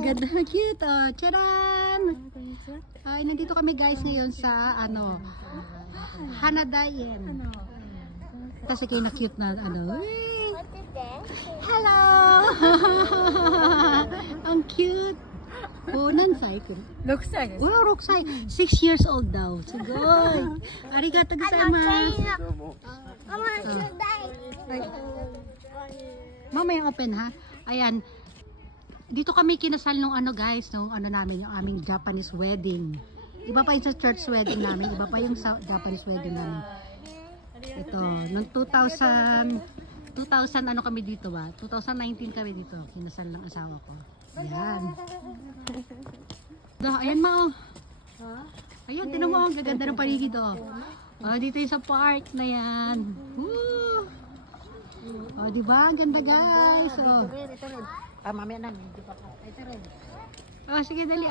ganda. Cute, oh. Charan! Ay, nandito kami guys ngayon sa, Hanadayen. Kasi kayo na cute na, Hello! Ang cute. Nansay. Roksay. Wow, Roksay. 6 years old daw. Sugoy. Arigato gozaimasu. Mamaya open ha. Ayan. Dito kami kinasal nung guys, nung namin, yung aming Japanese wedding. Iba pa yung sa church wedding namin. Iba pa yung sa Japanese wedding namin. Ito, nung 2000 kami dito ba? 2019 kami dito. Kinasal ng asawa ko. Ayan. Ayan mo. Ayan, tinan mo. Ang gaganda ng paligid. Dito yung sa park na yan. Woo! Diba? Ang ganda guys. Mamaya na. Sige, dali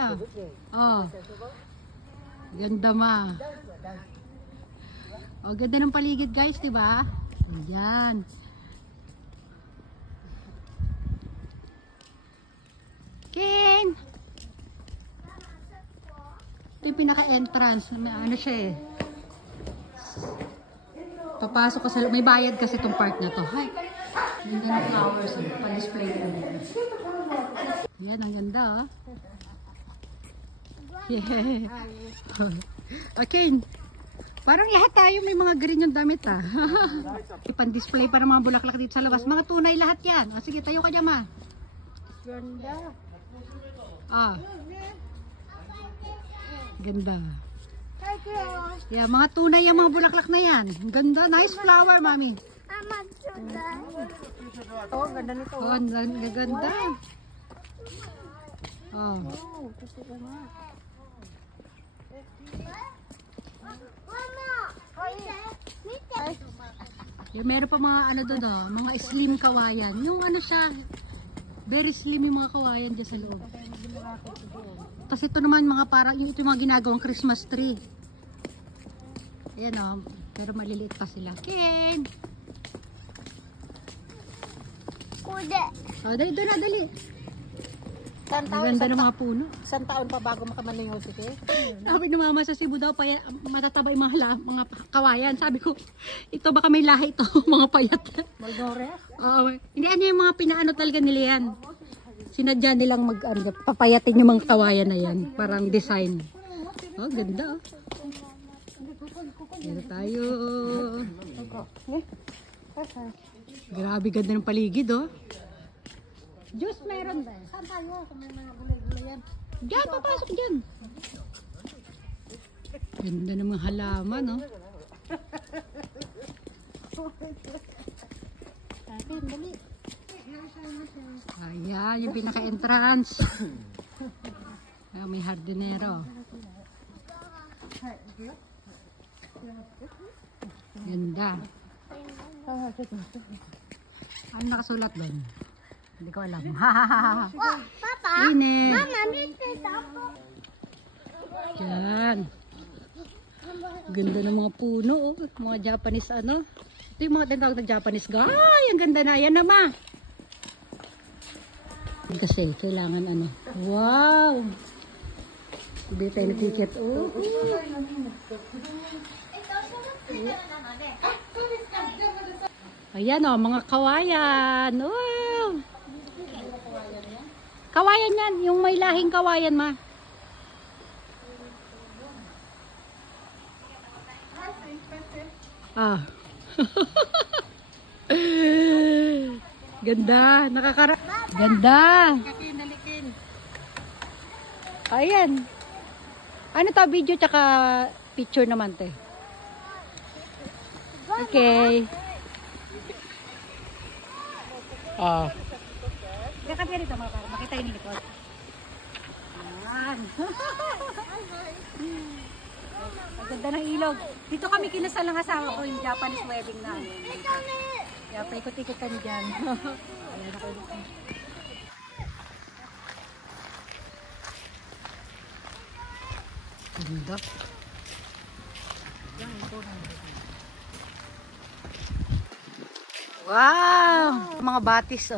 ganda ma. Ganda ng paligid guys, diba? Ayan. Ken! Ito yung pinaka-entrance. Ano siya Papasok ka sa may bayad kasi itong park na to. Hi! Ganda ng flowers. Pa-display ko din. Yan, ang ganda Yeah. Okay. Parang lahat tayo may mga green yung damit Pan-display para mga bulaklak dito sa labas. Mga tunay lahat yan. Sige, tayo ka dyan ma. Ganda. Ganda. Yeah, mga tunay yung mga bulaklak na yan. Ganda. Nice flower, mami. Ganda nito. Ganda. Meron pa mga doon mga slim kawayan. Yung siya, very slim yung mga kawayan dyan sa loob. Tapos ito naman mga parang, ito yung mga ginagawang Christmas tree. Ayan pero maliliit pa sila. Ken! Kude! Dali, doon na, dali. Maganda ng mga puno. Isang taon pa bago makamanong si Te. Sabi ng mama sa Cebu daw, matataba yung mga kawayan. Sabi ko, ito baka may lahi ito, mga payat. Maldores? Hindi, yung mga pinaano talaga nila yan. Sinadya nilang papayatin yung mga kawayan na yan. Parang design. Ganda. Ganda tayo. Grabe ganda ng paligid Diyos, meron ba? Saan tayo? Kung may mga gulay-gulay yan. Diyan, papasok dyan. Ganda ng mga halaman, Dali. Ayan, yung pinaka-entrance. May hardinero. Ganda. Ano nakasulat doon? Hindi ko alam. Papa? Ine. Mama, dito ako. Yan. Ganda ng mga puno. Mga Japanese Ito yung mga tinatawag na Japanese. Ay, ang ganda na. Yan naman. Kasi kailangan Wow. Bili tayo ng ticket. Ayan mga kawayan. Kawayan yan. Yung may lahing kawayan ma. Ganda. Ganda. Ayan. Ano to, video tsaka picture naman te. Okay. Kakapya dito mga para makita yung likod. Ayan. Ang ganda ng ilog. Dito kami kinasal ng asawa ko yung Japanese wedding namin. Kaya paikot-ikot kami dyan. Ayan ako dito. Ganda. Wow! Mga batis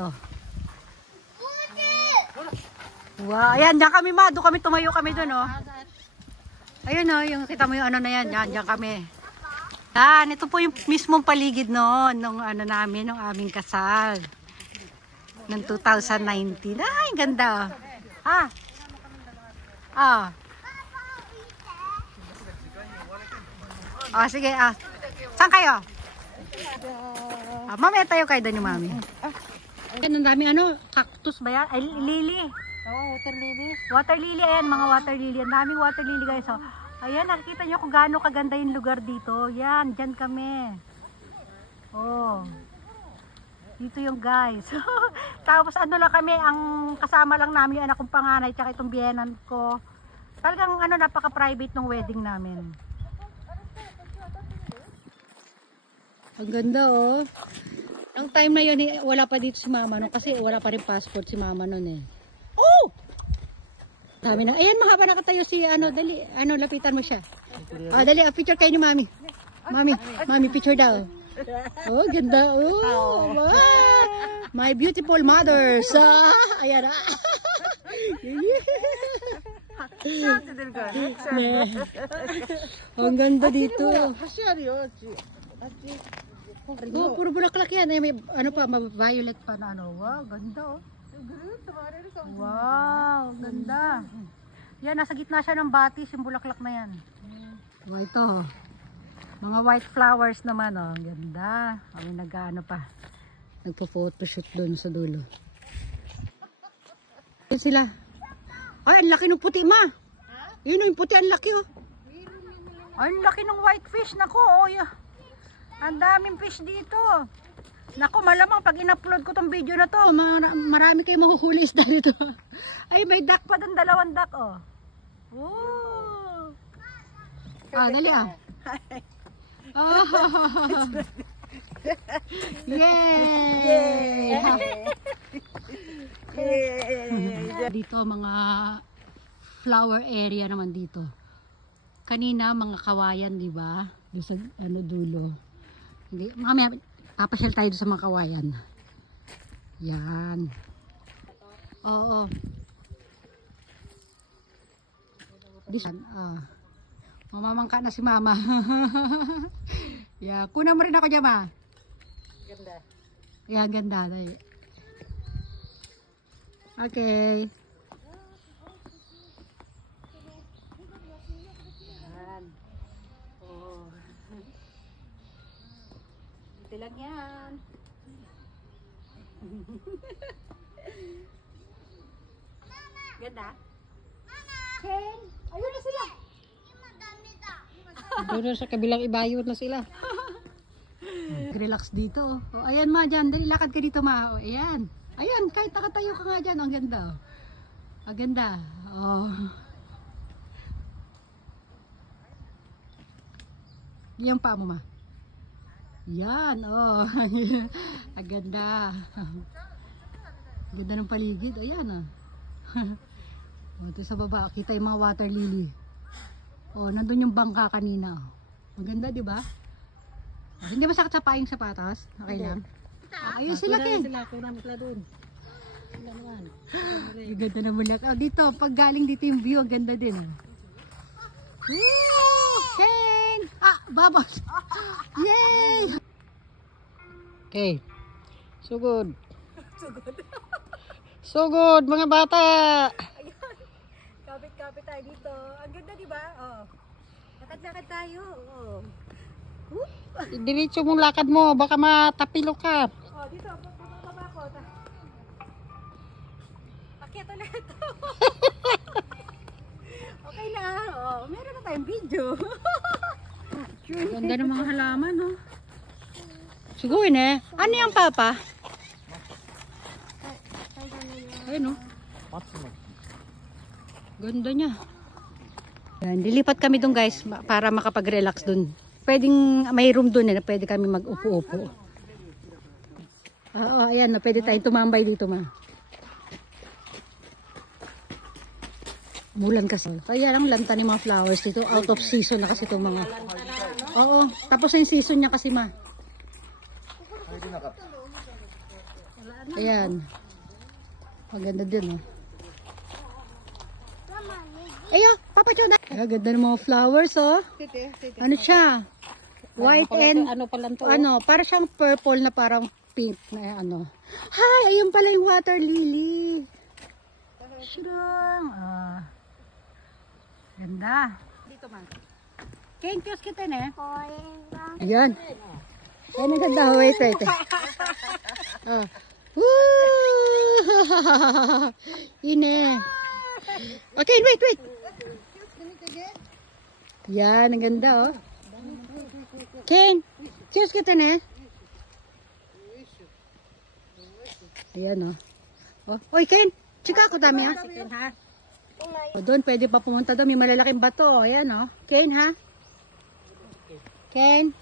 Wow, ayan, diyan kami ma. Doon kami tumayo kami doon, oh. Ayun, oh, yung kita mo yung ano na yan. Diyan kami. Yan, ito po yung mismong paligid noon, nung ano namin, nung aming kasal. Noong 2019. Ay, ganda, oh. Ah. Ah. Oh, sige, ah. Saan kayo? Ah, mamaya tayo kayo doon yung mami. Yan, ang dami ano, cactus ba yan? Ay, lily. Oo, water lily. Water lily, ayan, mga water lily. Ang daming water lily guys. Oh. Ayan, nakikita nyo kung gaano kaganda yung lugar dito. Yan, dyan kami. Oh. Dito yung guys. Tapos ano lang kami, ang kasama lang namin yung anak kong panganay tsaka itong biyenan ko. Talagang ano, napaka-private ng wedding namin. Ang ganda oh. Ang time na yun, wala pa dito si mama no, kasi wala pa rin passport si mama nun eh. Oh! Dami na. Ayan, mahaba nakatayo si ano, dali. Ano, lapitan mo siya. Ah, dali, picture kayo ni mami. Mami, picture daw. Oh, ganda. Oh, wow. My beautiful mothers. Ayan ah. Ang ganda dito. Oh, puro bulaklak yan. May, ano pa, violet pa na ano. Wow, ganda oh. Wow, ganda. Yan, nasa gitna siya ng batis, yung bulaklak na yan. Wow, ito oh. Mga white flowers naman oh. Ganda. Kami nag-ano pa. Nagpo-photoshoot doon sa dulo. Yan sila. Ay, ang laki ng puti ma. Yun yung puti, ang laki oh. Ay, ang laki ng white fish. Naku, oh. Ang daming fish dito. Naku, malamang pag in-upload ko tong video na to, marami kayong mahuhuli isda dito. Ay, may duck pa doon, 2 duck oh. Woo! Ah, dali ah. Oh. Yay! Dito mga flower area naman dito. Kanina mga kawayan, di ba? Doon sa ano dulo. Hindi, mamaya papasyal tayo sa mga kawayan. Yan. Oo. Diyan, mamamangka na si mama. Yeah, kunan mo rin ako dyan, ma. Ganda. Yeah, ganda. Okay. Yan. Oh. Ito lang yan. Ganda? Ken, ayun na sila. Doon sa kabilang ibayo na sila. Relax dito. Oh, ayan ma, dyan. Dali, lakad ka dito ma. Oh, ayan. Ayan, kahit nakatayo ka nga dyan. Ang ganda. Ang ganda. Oh. Yan pa mo ma. Yan. Oh. Ang ganda. Ang ganda ng paligid. Ayan ah. Ito sa baba, kita yung mga water lily. Oh, nandun yung bangka kanina. Ang ganda, di ba? Hindi ba sakit sa paing sapatos? Okay lang. Ayun sila, Ken. Kurang sila doon. Ang ganda na mulak. Oh, dito, pag galing dito yung view, ang ganda din. Woo! Ken! Ah, babas! Yay! Okay. So good. So good, mga bata! Kapit-kapit tayo dito. Ang ganda, di ba? Oh. Lakad-lakad tayo. Oh. Diretso mong lakad mo, baka matapilo ka. Oh, dito, bababa ko. Akyat ulit. Okay na. Oh, meron na tayong video. Ganda ng mga halaman, oh. Siguro eh. Ano yung papa? Ayun, oh. Ganda niya. Yan, dilipat kami doon guys para makapag-relax doon. Pwedeng may room doon eh, pwede kami mag-upo-upo. Oo, ayan, pwede tayong tumambay dito ma. Mulan kasi. Kaya lang lanta ni mga flowers dito, out of season na kasi itong mga. Oo, tapos na yung season niya kasi ma. Ayan. Maganda din oh. Ayo, Papa Chona. Ay, ganda ng mga flowers, oh. Ano siya? White and, ano pa lang to? ano, para siyang purple na parang pink na ano. Hi, ayun pala yung water lily. Shurang. Ganda. Dito man. Kane, cute kita na eh. Ayan. Ayan ang ganda. Wait. Woo! Ine. Okay, wait. Yan, ang ganda oh. Kane, cheers kita na eh. Ayan oh. Oy, Kane, chika ako dami ha. O, doon, pwede pa pumunta doon. May malalaking bato. Ayan oh. Kane ha. Kane.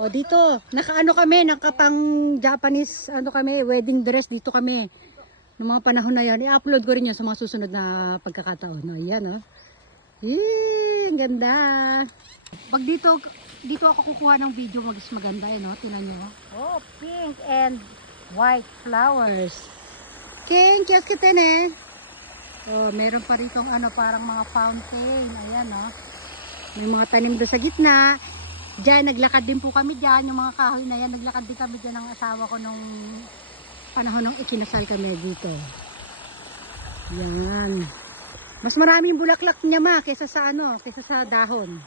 O, dito. Nakaano kami, nakapang Japanese, ano kami, wedding dress. Dito kami. Noong mga panahon na yan, i-upload ko rin yun sa mga susunod na pagkakataon. O, ayan oh. Ang ganda. Pag dito ako kukuha ng video, maganda eh, no? Tingnan nyo. Oh, pink and white flowers. King, kiyas kita eh. Oh, meron pa rito ano, parang mga fountain. Ayan, no? May mga tanim doon sa gitna. Diyan, naglakad din po kami diyan. Yung mga kahoy na yan, naglakad din kami diyan ng asawa ko nung panahon nung ikinasal kami dito. Yan. Mas maraming bulaklak niya ma kaysa sa ano, kaysa sa dahon.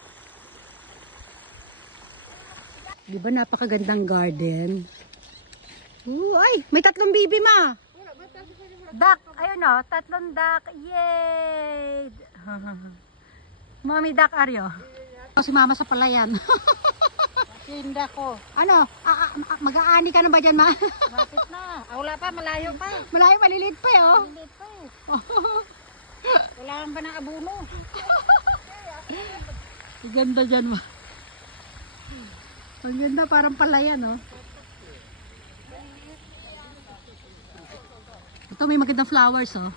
Di ba napakagandang garden? Ay, may 3 bibi ma. Duck, ayun o, 3 duck. Yay! Mommy duck Aryo. Si mama sa palayan. Tinda ko. Ano, mag-aani ka na ba dyan ma? Lapit na. Wala pa, malayo pa. Malayo, maliliit pa eh oh. Maliliit pa eh. Wala kang ba ng abuno? Ang ganda dyan ma. Ang ganda, parang palayan oh. Ito may magandang flowers oh.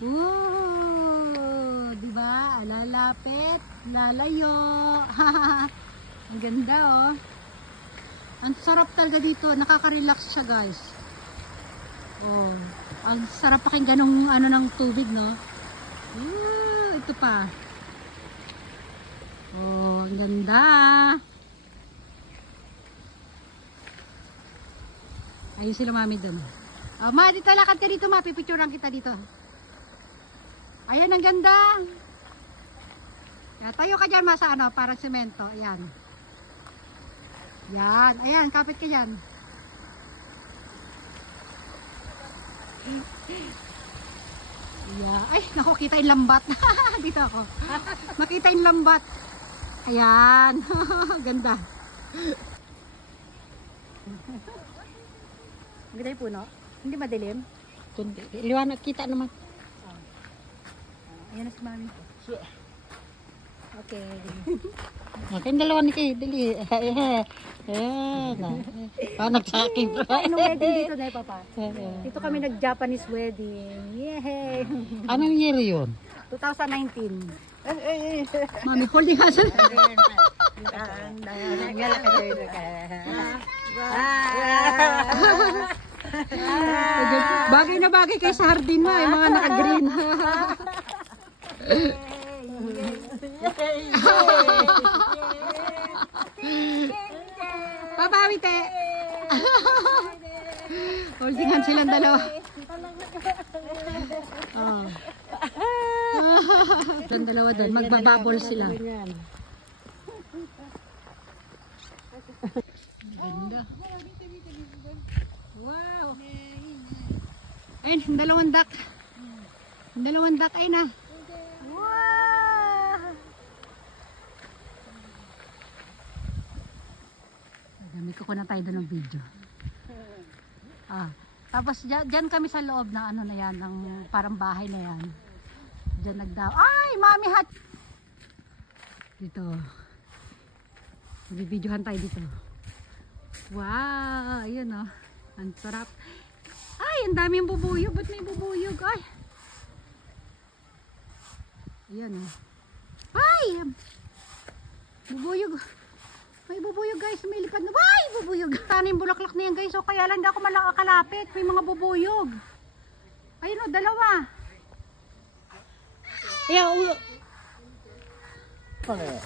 Ooh, di ba? Lalapit, lalayo. Ang ganda oh. Ang sarap talaga dito, nakaka-relax siya guys. Oh, ang sarap pakinggan ng ano ng tubig no. Ito pa. Oh, ang ganda. Ayun sila mami doon. Ma, dito lakad ka dito ma, pipicturean kita dito. Ayan ang ganda. Tayo ka dyan ma sa ano, parang semento. Ayan. Yan, ayan, kapit ka dyan. Yeah. Ay, naku, kita yung lambat. Dito ako. Makita yung lambat. Ayan. Ganda. Ganda yung puno. Hindi madilim. Kundi. Liwanag kita naman. Ayan na si mami. Okay. Kayong dalawa ni kayo. Dali. Paano sa akin? Anong wedding dito na papa? Dito kami nag-Japanese wedding. Yay! Anong year yun? 2019. Mami, holding hands. Bagay na bagay kay sa hardin mo, yung mga naka-green. Papawite. Holding hands silang dalawa. Oh. Silang dalawa doon, magbababol sila. Ganda. Wow. Ayun, yung dalawang duck. Yung dalawang duck ay na. Wow. Dami ko na tayo doon ng video. Tapos dyan kami sa loob ng ano na yan, ng parang bahay na yan. Dyan nagdaw. Ay, mami hat! Dito. Bibidyohan tayo dito. Wow, ayun oh. Ang sarap. Ay, ang dami yung bubuyog. Ba't may bubuyog? Ay. Ayan oh. Ay! Bubuyog. May bubuyog guys, may lipad na. Ay, bubuyog. Sana yung bulaklak na yan guys. O kaya lang hindi ako malakalapit. May mga bubuyog. Ayun o, dalawa. Ayan, ulo. ね、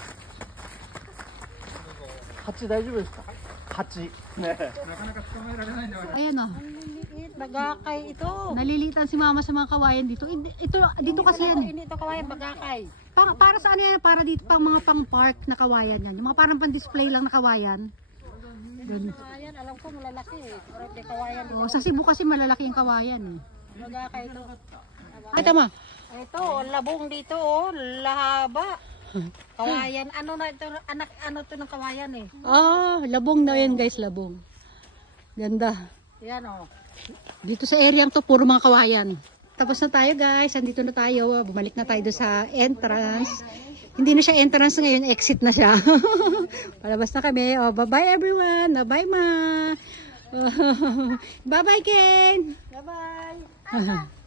蜂大丈夫ですか？蜂。ね。 Ayan o. Maliliit, bagakay ito. Nalilitan si mama sa mga kawayan dito. Dito kasi yan. Hindi ito kawayan, bagakay. Para sa ano yan? Para dito pang mga pang park na kawayan yan. Yung mga parang pang display lang na kawayan. Yun. Kawayan, alam ko malalaki eh. Pero hindi kawayan dito. Oh, sa Cebu kasi malalaki yung kawayan eh. Bagakay ito. Ay, tama. Ito, labong dito oh, lahaba. Kawayan, ano na ito, anak, ano to ng kawayan eh. Ah, labong na yan guys, labong. Ganda. Yan oh. Dito sa area to, puro mga kawayan. Tapos na tayo guys, andito na tayo. Bumalik na tayo doon sa entrance. Hindi na siya entrance ngayon, exit na siya. Palabas na kami. Oh, bye-bye everyone. Bye ma. Bye-bye Ken. Bye-bye.